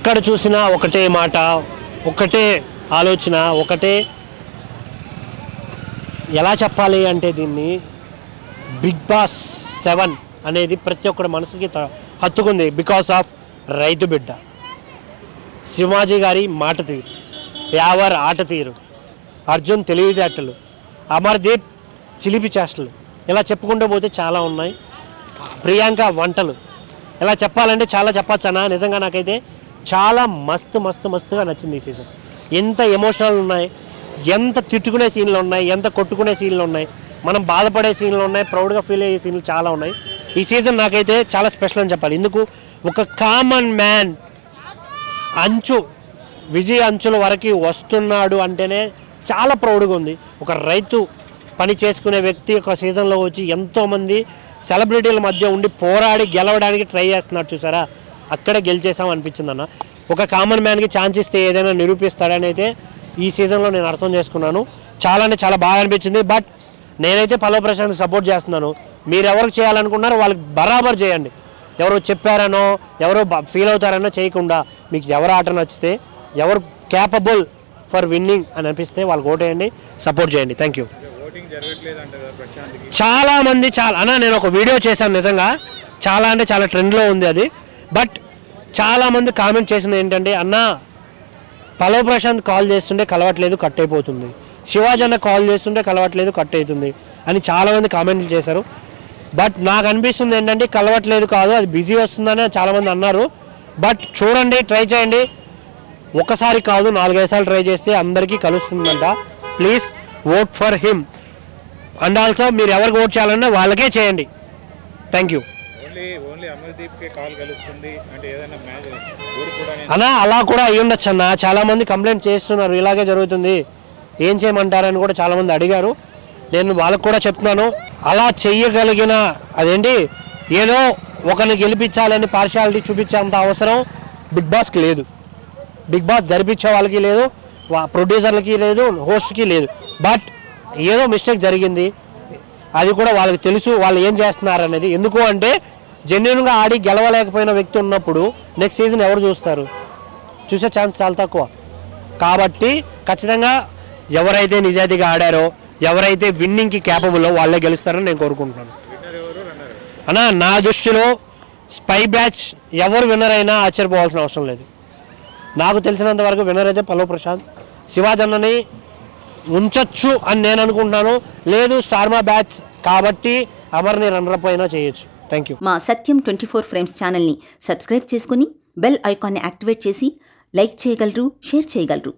ఎక్కడ చూసినా ఒకటే మాట, ఒకటే ఆలోచన, ఒకటే ఎలా చెప్పాలి అంటే దీన్ని బిగ్ బాస్ 7 అనేది ప్రతి ఒక్కరి మనసుకి హత్తుకుంది. బికాస్ ఆఫ్ రైతు బిడ్డ, శివాజీ గారి మాట తీరు, యావర్ ఆట తీరు, అర్జున్ తెలివితేటలు, అమర్దీప్ చిలిపి చేష్టలు, ఇలా చెప్పుకుంటూ పోతే చాలా ఉన్నాయి. ప్రియాంక వంటలు, ఇలా చెప్పాలంటే చాలా చెప్పచ్చనా. నిజంగా నాకైతే చాలా మస్తుగా నచ్చింది ఈ సీజన్. ఎంత ఎమోషనల్ ఉన్నాయి, ఎంత తిట్టుకునే సీన్లు ఉన్నాయి, ఎంత కొట్టుకునే సీన్లు ఉన్నాయి, మనం బాధపడే సీన్లు ఉన్నాయి, ప్రౌడ్గా ఫీల్ అయ్యే సీన్లు చాలా ఉన్నాయి. ఈ సీజన్ నాకైతే చాలా స్పెషల్ అని చెప్పాలి. ఎందుకు, ఒక కామన్ మ్యాన్ విజయ అంచుల వరకు వస్తున్నాడు అంటేనే చాలా ప్రౌడ్గా ఉంది. ఒక రైతు పని చేసుకునే వ్యక్తి ఒక సీజన్లో వచ్చి ఎంతోమంది సెలబ్రిటీల మధ్య ఉండి పోరాడి గెలవడానికి ట్రై చేస్తున్నాడు చూసారా, అక్కడే గెలిచేసాం అనిపించింది అన్న. ఒక కామన్ మ్యాన్కి ఛాన్స్ ఇస్తే ఏదైనా నిరూపిస్తాడని అయితే ఈ సీజన్లో నేను అర్థం చేసుకున్నాను. చాలా అంటే చాలా బాగా అనిపించింది. బట్ నేనైతే పల్లవి ప్రశాంత్ సపోర్ట్ చేస్తున్నాను. మీరు ఎవరికి చేయాలనుకున్నారో వాళ్ళకి బరాబర్ చేయండి. ఎవరో చెప్పారనో ఎవరో ఫీల్ అవుతారనో చేయకుండా మీకు ఎవరు ఆట నచ్చితే, ఎవరు క్యాపబుల్ ఫర్ విన్నింగ్ అని అనిపిస్తే వాళ్ళకి ఓటేయండి, సపోర్ట్ చేయండి. Thank you. చాలామంది అన్న నేను ఒక వీడియో చేశాను, నిజంగా చాలా అంటే చాలా ట్రెండ్లో ఉంది అది. బట్ చాలామంది కామెంట్ చేసింది ఏంటంటే, అన్న పల్లవి ప్రశాంత్ కాల్ చేస్తుంటే కలవట్లేదు, కట్ అయిపోతుంది, శివాజీ అన్న కాల్ చేస్తుంటే కలవట్లేదు, కట్ అవుతుంది అని చాలామంది కామెంట్లు చేశారు. బట్ నాకు అనిపిస్తుంది ఏంటంటే కలవట్లేదు కాదు, అది బిజీ వస్తుందని చాలామంది అన్నారు. బట్ చూడండి, ట్రై చేయండి, ఒకసారి కాదు 4-5 సార్లు ట్రై చేస్తే అందరికీ కలుస్తుందంట. Please vote for him. And also మీరు ఎవరికి ఓట్ చేయాలన్నా వాళ్ళకే చేయండి. థ్యాంక్ యూ అన్నా. అలా కూడా అయ్యి ఉండొచ్చు అన్న, చాలామంది కంప్లైంట్ చేస్తున్నారు ఇలాగే జరుగుతుంది, ఏం చేయమంటారని కూడా చాలామంది అడిగారు. నేను వాళ్ళకు కూడా చెప్తున్నాను, అలా చెయ్యగలిగిన అదేంటి ఏదో ఒకరిని గెలిపించాలని పార్షియాలిటీ చూపించేంత అవసరం బిగ్ బాస్కి లేదు. బిగ్ బాస్ జరిపించే వాళ్ళకి లేదు, ప్రొడ్యూసర్లకి లేదు, హోస్ట్కి లేదు. బట్ ఏదో మిస్టేక్ జరిగింది, అది కూడా వాళ్ళకి తెలుసు వాళ్ళు ఏం చేస్తున్నారు అనేది. ఎందుకు అంటే జెన్యున్గా ఆడి గెలవలేకపోయిన వ్యక్తి ఉన్నప్పుడు నెక్స్ట్ సీజన్ ఎవరు చూస్తారు, చూసే ఛాన్స్ చాలా తక్కువ. కాబట్టి ఖచ్చితంగా ఎవరైతే నిజాయితీగా ఆడారో, ఎవరైతే విన్నింగ్కి క్యాపబుల్లో వాళ్ళే గెలుస్తారని నేను కోరుకుంటున్నాను అన్న. నా దృష్టిలో స్పై బ్యాచ్ ఎవరు విన్నర్ అయినా ఆశ్చర్యపోవాల్సిన అవసరం లేదు. నాకు తెలిసినంత వరకు విన్నర్ అయితే పల్లవి ప్రశాంత్, శివాజీ అన్నని ఉంచొచ్చు అని నేను అనుకుంటున్నాను. లేదు స్టార్మా బ్యాచ్ కాబట్టి అమర్ని రన్నరప్ అయినా చేయొచ్చు. Thank you. మా సత్యం 24 ఫ్రేమ్స్ ఛానల్ని సబ్స్క్రైబ్ చేసుకుని బెల్ ఐకాన్ని యాక్టివేట్ చేసి లైక్ చేయగలరు, షేర్ చేయగలరు.